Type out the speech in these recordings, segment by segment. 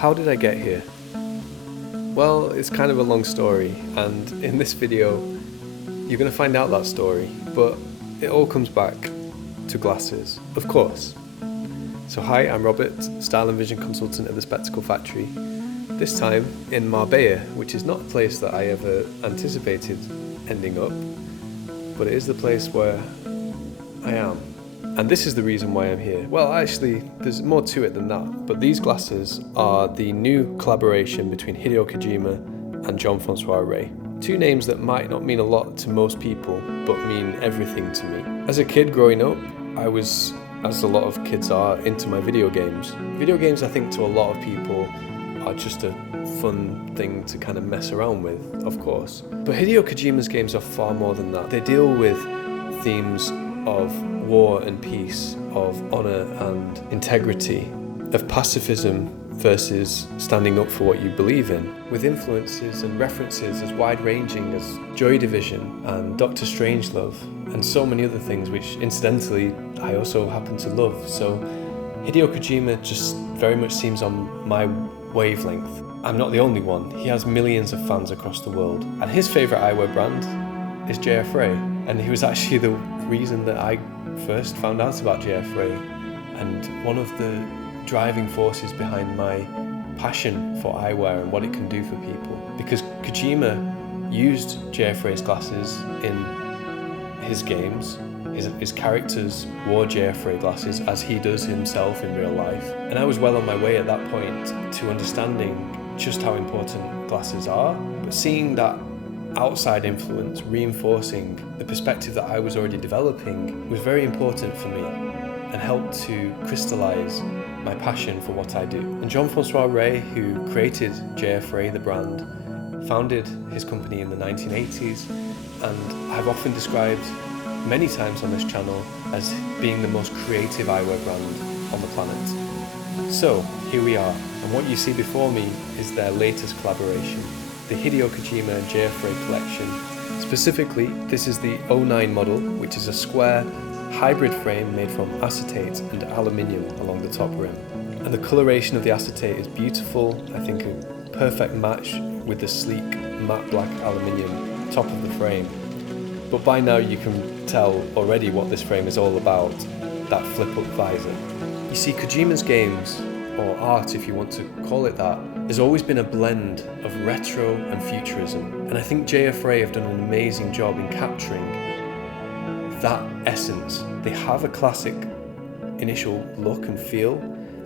How did I get here? Well, it's kind of a long story, and in this video you're going to find out that story, but it all comes back to glasses, of course. So hi, I'm Robert, Style and Vision Consultant at the Spectacle Factory. This time in Marbella, which is not a place that I ever anticipated ending up, but it is the place where I am. And this is the reason why I'm here. Well, actually, there's more to it than that, but these glasses are the new collaboration between Hideo Kojima and J F Rey. Two names that might not mean a lot to most people, but mean everything to me. As a kid growing up, I was, as a lot of kids are, into my video games. Video games, I think, to a lot of people are just a fun thing to kind of mess around with, of course. But Hideo Kojima's games are far more than that. They deal with themes of war and peace, of honor and integrity, of pacifism versus standing up for what you believe in, with influences and references as wide-ranging as Joy Division and Dr. Strangelove and so many other things, which incidentally I also happen to love. So Hideo Kojima just very much seems on my wavelength. I'm not the only one. He has millions of fans across the world, and his favourite eyewear brand is J F Rey, and he was actually the reason that I first found out about J F Rey, and one of the driving forces behind my passion for eyewear and what it can do for people. Because Kojima used J F Rey's glasses in his games. His characters wore J F Rey glasses as he does himself in real life. And I was well on my way at that point to understanding just how important glasses are, but seeing that outside influence reinforcing the perspective that I was already developing was very important for me and helped to crystallize my passion for what I do. And J F Rey, who created J F Rey, the brand, founded his company in the 1980s, and I've often described many times on this channel as being the most creative eyewear brand on the planet. So here we are, and what you see before me is their latest collaboration, the Hideo Kojima J F Rey collection. Specifically, this is the 09 model, which is a square hybrid frame made from acetate and aluminium along the top rim. And the coloration of the acetate is beautiful. I think a perfect match with the sleek matte black aluminium top of the frame. But by now you can tell already what this frame is all about, that flip-up visor. You see, Kojima's games, or art if you want to call it that, has always been a blend of retro and futurism. And I think J F Rey have done an amazing job in capturing that essence. They have a classic initial look and feel,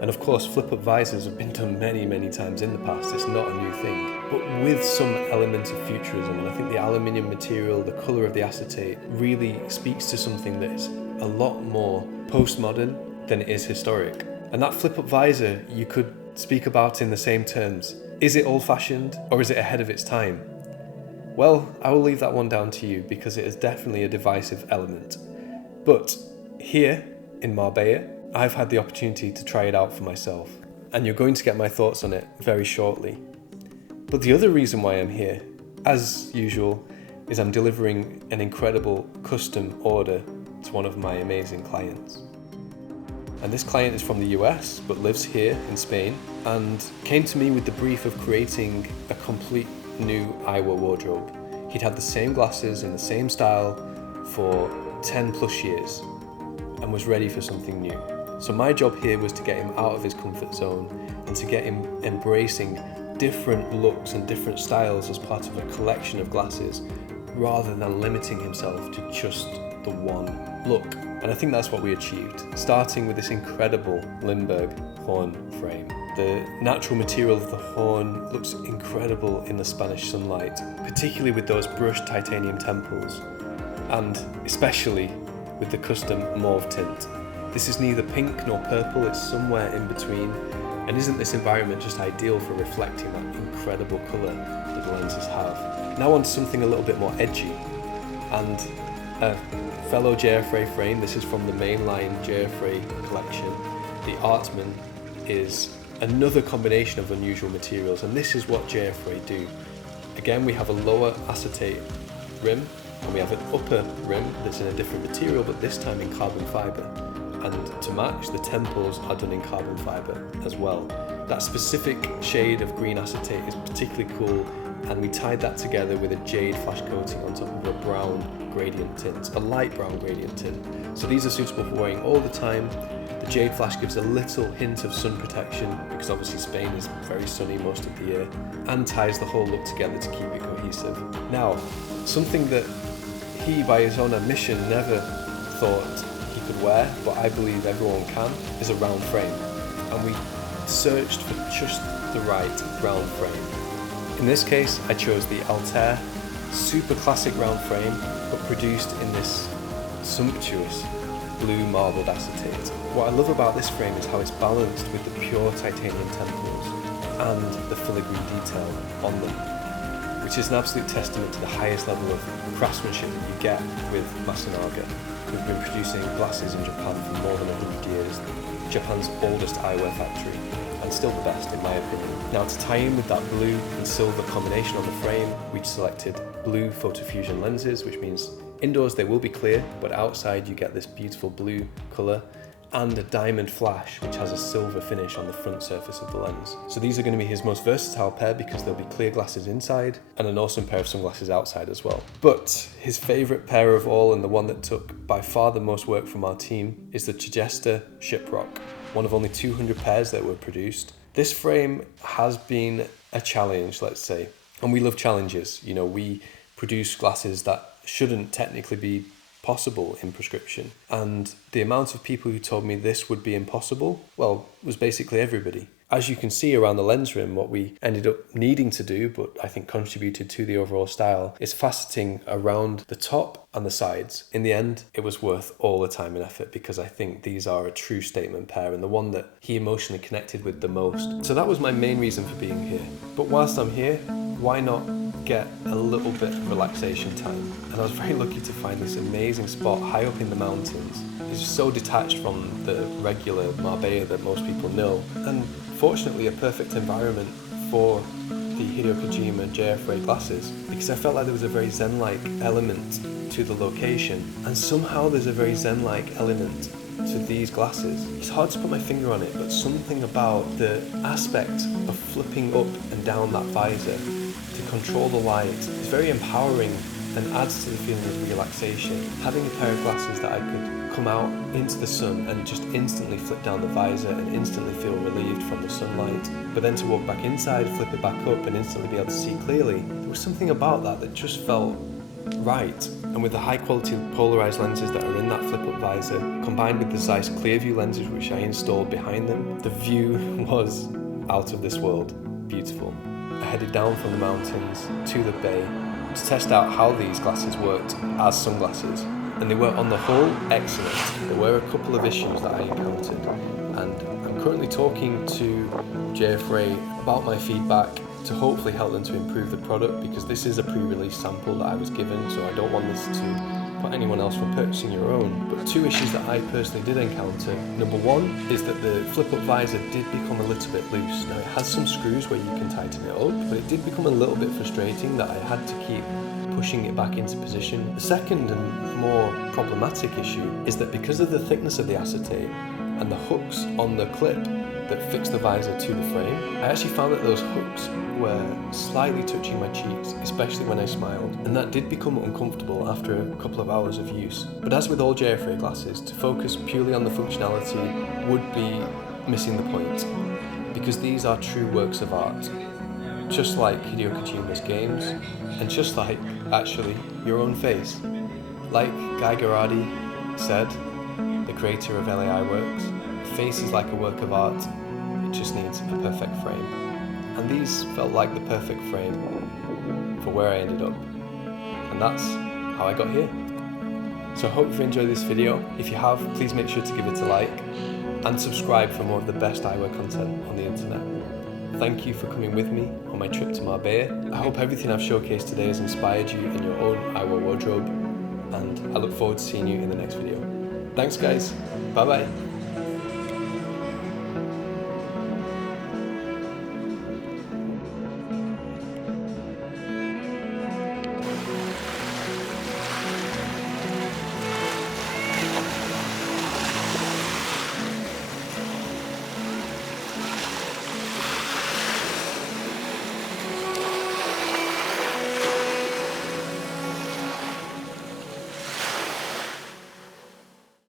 and of course flip-up visors have been done many, many times in the past. It's not a new thing, but with some element of futurism. And I think the aluminium material, the colour of the acetate, really speaks to something that is a lot more postmodern than it is historic. And that flip-up visor you could speak about in the same terms. Is it old-fashioned or is it ahead of its time? Well, I will leave that one down to you because it is definitely a divisive element. But here in Marbella, I've had the opportunity to try it out for myself, and you're going to get my thoughts on it very shortly. But the other reason why I'm here, as usual, is I'm delivering an incredible custom order to one of my amazing clients. And this client is from the US, but lives here in Spain, and came to me with the brief of creating a complete new eyewear wardrobe. He'd had the same glasses in the same style for 10 plus years and was ready for something new. So my job here was to get him out of his comfort zone and to get him embracing different looks and different styles as part of a collection of glasses, rather than limiting himself to just the one look. And I think that's what we achieved, starting with this incredible Limburg horn frame. The natural material of the horn looks incredible in the Spanish sunlight, particularly with those brushed titanium temples, and especially with the custom mauve tint. This is neither pink nor purple, it's somewhere in between. And isn't this environment just ideal for reflecting that incredible colour that the lenses have? Now on to something a little bit more edgy, and a fellow J F Rey frame. This is from the mainline J F Rey collection. The Artman is another combination of unusual materials, and this is what J F Rey do. Again, we have a lower acetate rim, and we have an upper rim that's in a different material, but this time in carbon fibre. and to match, the temples are done in carbon fibre as well. That specific shade of green acetate is particularly cool, and we tied that together with a jade flash coating on top of a brown gradient tint, a light brown gradient tint. So these are suitable for wearing all the time. The jade flash gives a little hint of sun protection, because obviously Spain is very sunny most of the year, and ties the whole look together to keep it cohesive. Now, something that he, by his own admission, never thought he could wear, but I believe everyone can, is a round frame. And we searched for just the right round frame. In this case, I chose the Altair, super classic round frame, but produced in this sumptuous blue marbled acetate. What I love about this frame is how it's balanced with the pure titanium temples and the filigree detail on them, which is an absolute testament to the highest level of craftsmanship that you get with Masunaga, who've been producing glasses in Japan for more than 100 years, Japan's oldest eyewear factory, and still the best in my opinion. Now, to tie in with that blue and silver combination on the frame, we selected blue photofusion lenses, which means indoors they will be clear, but outside you get this beautiful blue colour, and a diamond flash which has a silver finish on the front surface of the lens. So these are going to be his most versatile pair, because there'll be clear glasses inside and an awesome pair of sunglasses outside as well. But his favourite pair of all, and the one that took by far the most work from our team, is the Chigesta Shiprock, one of only 200 pairs that were produced. This frame has been a challenge, let's say, and we love challenges. You know, we produce glasses that shouldn't technically be possible in prescription, and the amount of people who told me this would be impossible, well, was basically everybody. As you can see around the lens rim, what we ended up needing to do, but I think contributed to the overall style, is faceting around the top and the sides. In the end, it was worth all the time and effort, because I think these are a true statement pair and the one that he emotionally connected with the most. So that was my main reason for being here. But whilst I'm here, why not get a little bit of relaxation time? And I was very lucky to find this amazing spot high up in the mountains. It's just so detached from the regular Marbella that most people know, and fortunately a perfect environment for the Hideo Kojima J F Rey glasses, because I felt like there was a very zen-like element to the location, and somehow there's a very zen-like element to these glasses. It's hard to put my finger on it, but something about the aspect of flipping up and down that visor to control the light is very empowering and adds to the feeling of relaxation. Having a pair of glasses that I could come out into the sun and just instantly flip down the visor and instantly feel relieved from the sunlight, but then to walk back inside, flip it back up and instantly be able to see clearly, there was something about that just felt right. And with the high quality polarized lenses that are in that flip up visor, combined with the Zeiss Clearview lenses which I installed behind them, the view was out of this world beautiful. I headed down from the mountains to the bay to test out how these glasses worked as sunglasses, and they were on the whole excellent. There were a couple of issues that I encountered, and I'm currently talking to J F Rey about my feedback to hopefully help them to improve the product, because this is a pre-release sample that I was given, so I don't want this to put anyone else from purchasing your own. But two issues that I personally did encounter. Number one is that the flip-up visor did become a little bit loose. Now it has some screws where you can tighten it up, but it did become a little bit frustrating that I had to keep pushing it back into position. The second and more problematic issue is that because of the thickness of the acetate and the hooks on the clip that fix the visor to the frame, I actually found that those hooks were slightly touching my cheeks, especially when I smiled, and that did become uncomfortable after a couple of hours of use. But as with all J F Rey glasses, to focus purely on the functionality would be missing the point, because these are true works of art, just like Hideo Kojima's games, and just like, actually, your own face. Like Guy Garardi said, the creator of LA Works, face is like a work of art, it just needs a perfect frame. And these felt like the perfect frame for where I ended up. And that's how I got here. So I hope you've enjoyed this video. If you have, please make sure to give it a like and subscribe for more of the best eyewear content on the internet. Thank you for coming with me on my trip to Marbella. I hope everything I've showcased today has inspired you in your own eyewear wardrobe, and I look forward to seeing you in the next video. Thanks guys, bye bye.